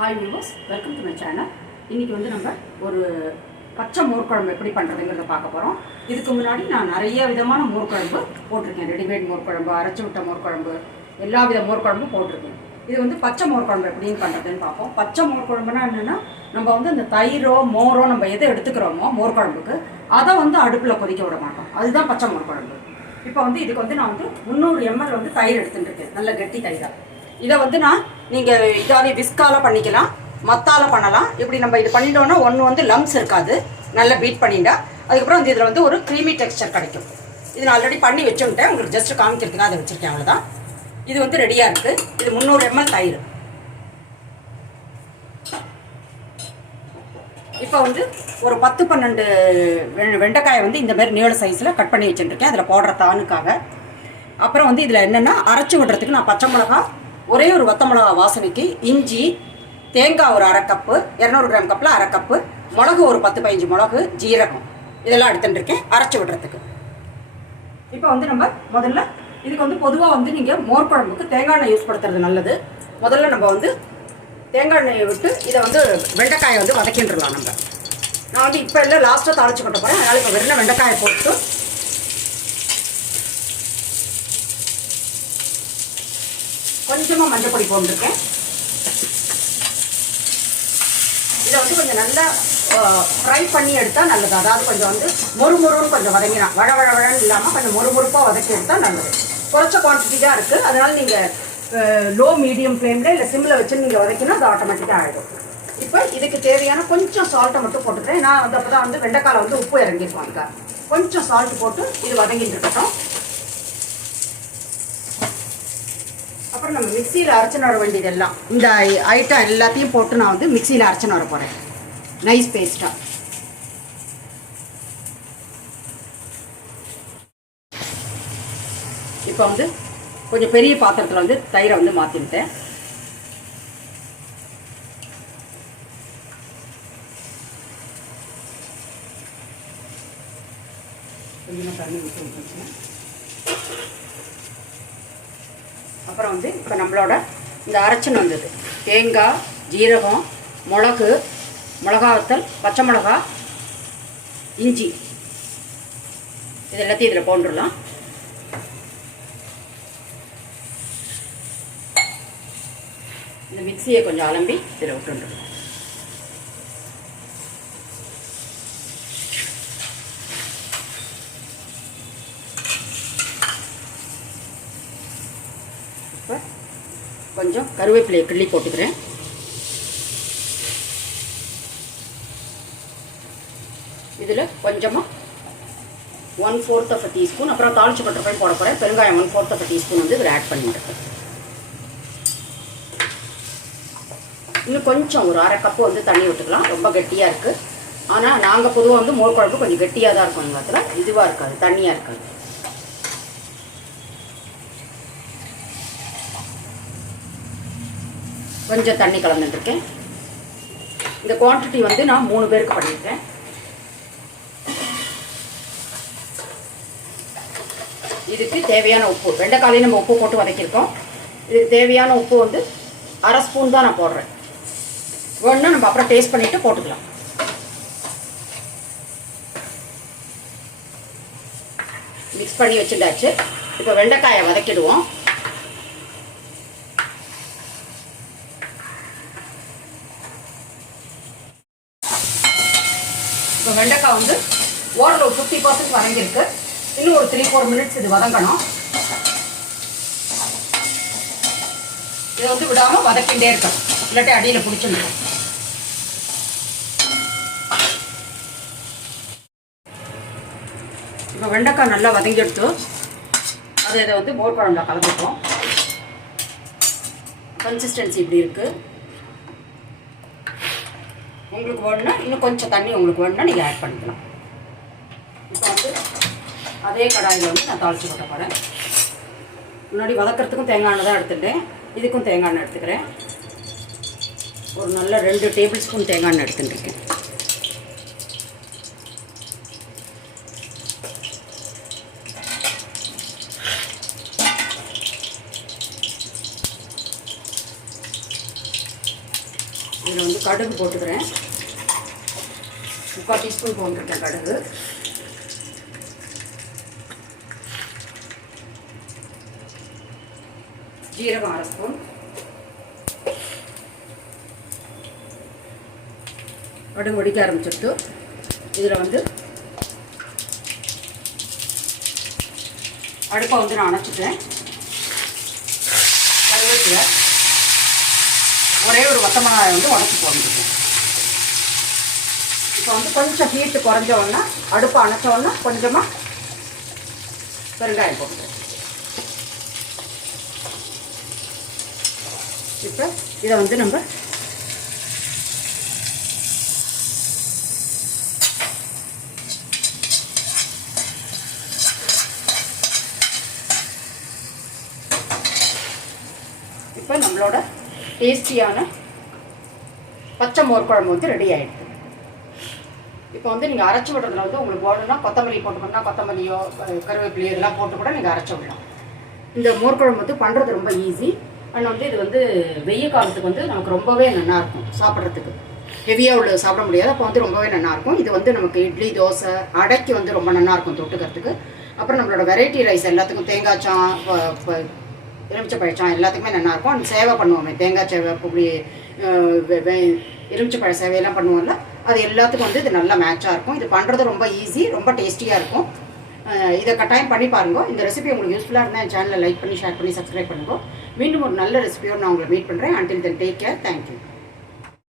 Hi viewers, welcome to my channel. இன்றைக்கி வந்து நம்ம ஒரு பச்சை மோர்க்குழம்பு எப்படி பண்ணுறதுங்கிறத பார்க்க போகிறோம். இதுக்கு முன்னாடி நான் நிறைய விதமான மோர்க்குழம்பு போட்டிருக்கேன். ரெடிமேட் மோர்க்குழம்பு, அரைச்சி விட்ட மோர்க்குழம்பு, எல்லா வித மோர்க்குழம்பும் போட்டிருக்கேன். இது வந்து பச்சை மோர்க்குழம்பு எப்படின்னு பண்ணுறதுன்னு பார்ப்போம். பச்சை மோர்க்குழம்புனா என்னென்னா, நம்ம வந்து இந்த தயிரோ மோரோ நம்ம எதை எடுத்துக்கிறோமோ மோர்க்குழம்புக்கு, அதை வந்து அடுப்பில் கொதிக்க விட மாட்டோம். அதுதான் பச்சை மோர்க்குழம்பு. இப்போ வந்து இதுக்கு வந்து நான் வந்து 300 ml வந்து தயிர் எடுத்துகிட்டு இருக்கேன், நல்ல கெட்டி தயிராக. இதை வந்து நீங்கள் இதாலே விஸ்கால பண்ணிக்கலாம், மத்தால பண்ணலாம். இப்படி நம்ம இது பண்ணிட்டோன்னா ஒன்று வந்து லம்ஸ் இருக்காது, நல்லா பீட் பண்ணிட்டா. அதுக்கப்புறம் வந்து இதில் வந்து ஒரு க்ரீமி டெக்ஸ்சர் கிடைக்கும். இது நான் ஆல்ரெடி பண்ணி வச்சுட்டேன், உங்களுக்கு ஜஸ்ட் காமிக்கிறதுக்காக அதை வச்சுருக்கேன், அவ்வளோதான். இது வந்து ரெடியாக இருக்குது. இது 300 ml தயிர். இப்போ வந்து ஒரு 10-12 வெண்டைக்காயை வந்து இந்த மாதிரி நீள சைஸில் கட் பண்ணி வச்சுருக்கேன், அதில் போடுற தானுக்காக. அப்புறம் வந்து இதில் என்னென்னா, அரைச்சி விடுறதுக்கு நான் பச்சை மிளகா, ஒரே ஒரு வத்த மிளகா வாசனைக்கு, இஞ்சி, தேங்காய் ஒரு 1/2 கப்பு, 200 கிராம் கப்பில் 1/2 கப்பு, மிளகு ஒரு 10-15 மிளகு, ஜீரகம், இதெல்லாம் எடுத்துட்டுருக்கேன் அரைச்சி விடுறதுக்கு. இப்போ வந்து நம்ம முதல்ல இதுக்கு வந்து பொதுவாக வந்து நீங்கள் மோர் குழம்புக்கு தேங்காய் எண்ணெய் யூஸ் படுத்துறது நல்லது. முதல்ல நம்ம வந்து தேங்காய் எண்ணெயை விட்டு இதை வந்து வெண்டைக்காயை வந்து வதக்கின்றலாம். நான் வந்து இப்போ இல்லை, லாஸ்ட்டாக தாளிச்சு கொட்ட போகிறேன். அதனால் இப்போ வெறும் வெண்டைக்காயை போட்டு கொஞ்சமாக மஞ்சள் பொடி போட்டுருக்கேன். இதை வந்து கொஞ்சம் நல்லா ஃப்ரை பண்ணி எடுத்தால் நல்லது. அதாவது கொஞ்சம் வந்து மொறுமொறுன்னு கொஞ்சம் வதங்கினா, வழவழன்னு இல்லாமல் கொஞ்சம் மொறுமொறுப்பாக வதக்கி எடுத்தால் நல்லது. குறைச்ச குவான்டிட்டி தான் இருக்குது, அதனால் நீங்கள் லோ மீடியம் ஃப்ளேமில் இல்லை சிம்மில் வச்சு நீங்கள் வதக்கினா அது ஆட்டோமேட்டிக்காக ஆகிடும். இப்போ இதுக்கு தேவையான கொஞ்சம் சால்ட்டை மட்டும் போட்டுக்கிறேன். நான் வந்து அப்போ தான் வந்து வெண்டைக்காயில் வந்து உப்பு இறங்கியிருக்கோம். அதுக்காக கொஞ்சம் சால்ட் போட்டு இது வதங்கிட்டு இருக்கட்டும். அப்புறம் நம்ம மிக்சியில் அரைச்சு நட வேண்டியதெல்லாம், இந்த ஐட்டம் எல்லாத்தையும் போட்டு நான் வந்து மிக்சியில் அரைச்சு நட போகிறேன், நைஸ் பேஸ்ட்டாக. இப்போ வந்து கொஞ்சம் பெரிய பாத்திரத்தில் வந்து தயிரை வந்து மாற்றிவிட்டேன். கொஞ்சமாக தண்ணி ஊற்றி விட்டுருக்கேன். அப்புறம் வந்து இப்போ நம்மளோட இந்த அரைச்சின்னு வந்தது தேங்காய், ஜீரகம், மிளகு, மிளகாத்தல், பச்சை மிளகா, இஞ்சி, இது எல்லாத்தையும் இதில் போட்டுடலாம். இந்த மிக்சியை கொஞ்சம் அலம்பி இதில் விட்டுருலாம். இப்போ கொஞ்சம் கருவேப்பிலையை கிள்ளி போட்டுக்கிறேன். இதில் கொஞ்சமாக 1/4 டீஸ்பூன், அப்புறம் தாளிச்சு கொட்டை போட போகிறேன். பெருங்காயம் 1/4 டீஸ்பூன் வந்து இதில் ஆட் பண்ணிட்டுருக்கேன். இன்னும் கொஞ்சம் ஒரு 1/2 கப்பு வந்து தண்ணி விட்டுக்கலாம். ரொம்ப கெட்டியாக இருக்குது. ஆனால் நாங்கள் பொதுவாக வந்து மோர் குழம்பு கொஞ்சம் கெட்டியாக தான் இருக்கும், எங்கள் இடத்துல இதுவாக இருக்காது, தண்ணியாக இருக்காது. கொஞ்சம் தண்ணி கலந்துட்டுருக்கேன். இந்த குவான்டிட்டி வந்து நான் 3 பேருக்கு பண்ணியிருக்கேன். இதுக்கு தேவையான உப்பு, வெண்டைக்காலையும் நம்ம உப்பு போட்டு வதக்கியிருக்கோம். இதுக்கு தேவையான உப்பு வந்து 1/2 ஸ்பூன் தான் நான் போடுறேன். வேணுன்னா நம்ம அப்புறம் டேஸ்ட் பண்ணிவிட்டு போட்டுக்கலாம். மிக்ஸ் பண்ணி வச்சுட்டாச்சு. இப்போ வெண்டைக்காயை வதக்கிடுவோம். இப்போ வெண்டைக்காய் வந்து ஓரளவு 50% வதங்கியிருக்கு. இன்னும் ஒரு 3-4 மினிட்ஸ் இது வதங்கணும். இதை வந்து விடாமல் வதக்கிட்டே இருக்கணும், இல்லாட்டி அடியில் பிடிச்சிருக்கும். இப்போ வெண்டைக்காய் நல்லா வதங்கி எடுத்து அதை இதை வந்து மோர் குழம்புல கலந்துப்போம். கன்சிஸ்டன்சி இப்படி இருக்குது. உங்களுக்கு வேணுன்னா இன்னும் கொஞ்சம் தண்ணி உங்களுக்கு வேணுன்னா நீங்கள் ஆட் பண்ணிக்கலாம். இப்போ வந்து அதே கடாயில் வந்து நான் தாளித்து கொட்ட போகிறேன். முன்னாடி வதக்கிறதுக்கும் தேங்காய் எண்ணெய் தான் எடுத்துட்டேன், இதுக்கும் தேங்காய் எண்ணெய் எடுத்துக்கிறேன். ஒரு நல்ல 2 டேபிள் ஸ்பூன் தேங்காய் எண்ணெய் எடுத்துட்டுருக்கேன். கடுகு போட்டுக்கிறேன். 3/4 டீஸ்பூன் போட்டுருக்கேன் கடுகு. ஜீரகம் 1/2 ஸ்பூன். கடுகு வெடிக்க ஆரம்பிச்சிட்டு இதில் வந்து அடுப்பை வந்து நான் அணைச்சிட்டேன். கருவேப்பிலை, ஒரே ஒரு வத்த மிளகாயை வந்து உடச்சி போட்டுருக்கேன். இப்போ வந்து கொஞ்சம் ஹீட்டு குறைஞ்சோன்னா, அடுப்பை அணைச்சோன்னா கொஞ்சமாக பெருங்காயம் போட்டுக்கிறேன். இப்போ இதை வந்து நம்ம இப்போ நம்மளோட டேஸ்டியான பச்சை மோர் குழம்பு வந்து ரெடி ஆகிடுது. இப்போ வந்து நீங்கள் அரைச்சி விடுறதுல வந்து உங்களுக்கு வேணும்னா கொத்தமல்லி போட்டுக்கணும்னா கொத்தமல்லியோ கருவேப்பிலையோ இதெல்லாம் போட்டு கூட நீங்கள் அரைச்சி விடலாம். இந்த மோர் குழம்பு வந்து பண்ணுறது ரொம்ப ஈஸி. அண்ட் வந்து இது வந்து வெய்ய காலத்துக்கு வந்து நமக்கு ரொம்பவே நல்லாயிருக்கும் சாப்பிட்றதுக்கு. ஹெவியாக உள்ள சாப்பிட முடியாது, அப்போ வந்து ரொம்பவே நல்லாயிருக்கும். இது வந்து நமக்கு இட்லி, தோசை, அடைக்கு வந்து ரொம்ப நல்லாயிருக்கும் தொட்டுக்கிறதுக்கு. அப்புறம் நம்மளோட வெரைட்டி ரைஸ் எல்லாத்துக்கும் தேங்காய் சாம், எலுமிச்சை பழச்சாம் எல்லாத்துக்குமே நல்லாயிருக்கும். அண்ட் சேவை பண்ணுவோமே, தேங்காய் சேவை, புளி, எலுமிச்சை பழ சேவையெல்லாம் பண்ணுவோம்ல, அது எல்லாத்துக்கும் வந்து இது நல்லா மேட்சாக இருக்கும். இது பண்ணுறது ரொம்ப ஈஸி, ரொம்ப டேஸ்டியாக இருக்கும். இதை கட்டாயம் பண்ணி பாருங்க. இந்த ரெசிபி உங்களுக்கு யூஸ்ஃபுல்லாக இருந்தால் என் சேனலை லைக் பண்ணி, ஷேர் பண்ணி, சப்ஸ்கிரைப் பண்ணுங்க. மீண்டும் ஒரு நல்ல ரெசிபியோடு நான் உங்களை மீட் பண்ணுறேன். Until then take care. Thank you.